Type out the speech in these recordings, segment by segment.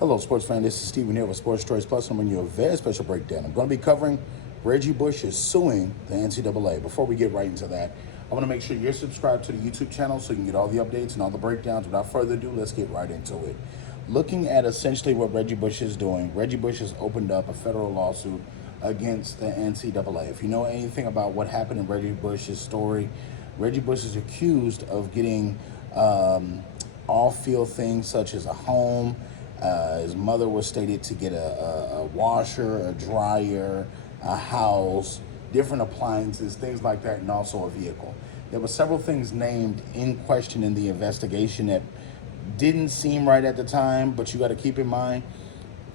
Hello, sports fan. This is Steven here with Sports Choice Plus. I'm bringing you a very special breakdown. I'm going to be covering Reggie Bush is suing the NCAA. Before we get right into that, I want to make sure you're subscribed to the YouTube channel so you can get all the updates and all the breakdowns. Without further ado, let's get right into it. Looking at essentially what Reggie Bush is doing, Reggie Bush has opened up a federal lawsuit against the NCAA. If you know anything about what happened in Reggie Bush's story, Reggie Bush is accused of getting off-field things such as a home. His mother was stated to get a washer, a dryer, a house, different appliances, things like that, and also a vehicle. There were several things named in question in the investigation that didn't seem right at the time, but you got to keep in mind,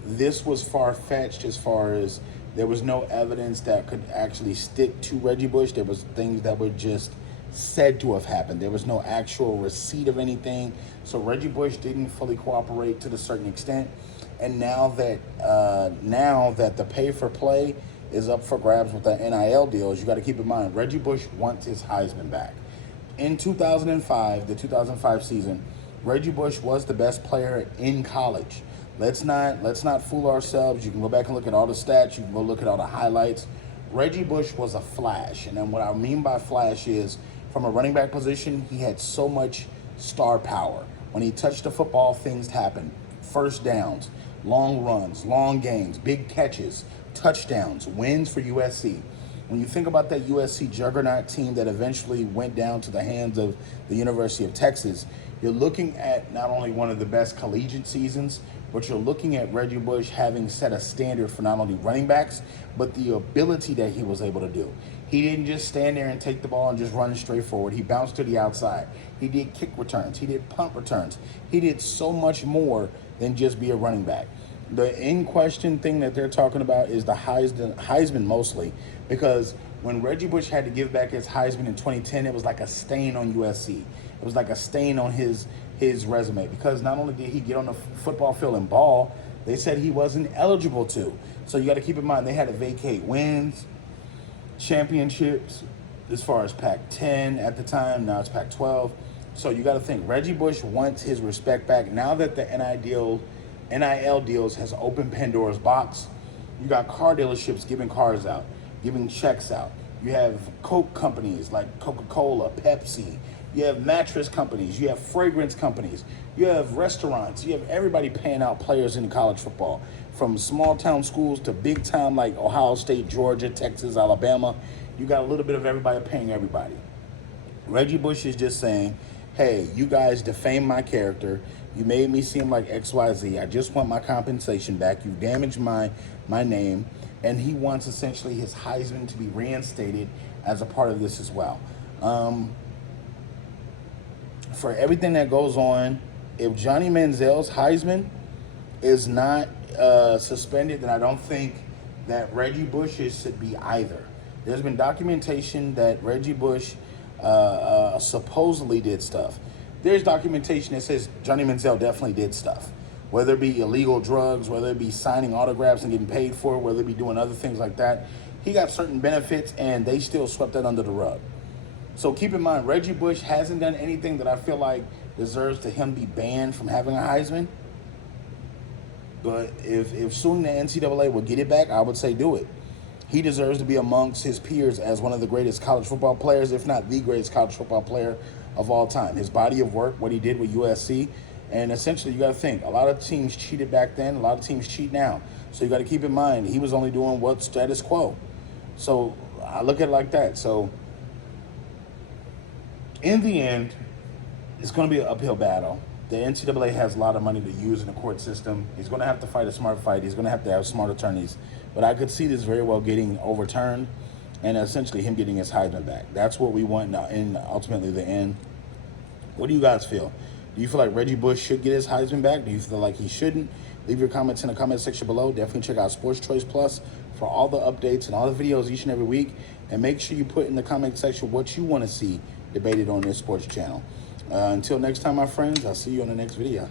this was far-fetched as far as there was no evidence that could actually stick to Reggie Bush. There was things that were just said to have happened. There was no actual receipt of anything. So Reggie Bush didn't fully cooperate to a certain extent. And now that the pay for play is up for grabs with the NIL deals, you got to keep in mind, Reggie Bush wants his Heisman back. In 2005, the 2005 season, Reggie Bush was the best player in college. Let's not fool ourselves. You can go back and look at all the stats. You can go look at all the highlights. Reggie Bush was a flash. And then what I mean by flash is, from a running back position, he had so much star power. When he touched the football, things happened. First downs, long runs, long gains, big catches, touchdowns, wins for USC. When you think about that USC juggernaut team that eventually went down to the hands of the University of Texas, you're looking at not only one of the best collegiate seasons, but you're looking at Reggie Bush having set a standard for not only running backs, but the ability that he was able to do. He didn't just stand there and take the ball and just run straight forward. He bounced to the outside. He did kick returns. He did punt returns. He did so much more than just be a running back. The in-question thing that they're talking about is the Heisman mostly, because when Reggie Bush had to give back his Heisman in 2010, it was like a stain on USC. It was like a stain on his resume, because not only did he get on the football field and ball, they said he wasn't eligible to. So you got to keep in mind, they had to vacate wins, championships, as far as Pac-10 at the time. Now it's Pac-12. So you got to think, Reggie Bush wants his respect back. Now that the NIL deals has opened Pandora's box, you got car dealerships giving cars out, giving checks out. You have Coke companies like Coca-Cola, Pepsi. You have mattress companies. You have fragrance companies. You have restaurants. You have everybody paying out players in college football, from small town schools to big time like Ohio State, Georgia, Texas, Alabama. You got a little bit of everybody paying everybody. Reggie Bush is just saying, hey, you guys defamed my character. You made me seem like XYZ. I just want my compensation back. You damaged my name. And he wants essentially his Heisman to be reinstated as a part of this as well. For everything that goes on, if Johnny Manziel's Heisman is not suspended, then I don't think that Reggie Bush's should be either. There's been documentation that Reggie Bush supposedly did stuff. There's documentation that says Johnny Manziel definitely did stuff, whether it be illegal drugs, whether it be signing autographs and getting paid for it, whether it be doing other things like that. He got certain benefits, and they still swept that under the rug. So keep in mind, Reggie Bush hasn't done anything that I feel like deserves to him be banned from having a Heisman. But if suing the NCAA will get it back, I would say do it. He deserves to be amongst his peers as one of the greatest college football players, if not the greatest college football player of all time. His body of work, what he did with USC, and essentially you got to think, a lot of teams cheated back then, a lot of teams cheat now. So you got to keep in mind, he was only doing what's status quo. So I look at it like that. So in the end, it's going to be an uphill battle. The NCAA has a lot of money to use in the court system. He's going to have to fight a smart fight. He's going to have smart attorneys. But I could see this very well getting overturned and essentially him getting his Heisman back. That's what we want now, in ultimately the end. What do you guys feel? Do you feel like Reggie Bush should get his Heisman back? Do you feel like he shouldn't? Leave your comments in the comment section below. Definitely check out Sports Choice Plus for all the updates and all the videos each and every week. And make sure you put in the comment section what you want to see debated on this sports channel. Until next time, my friends, I'll see you on the next video.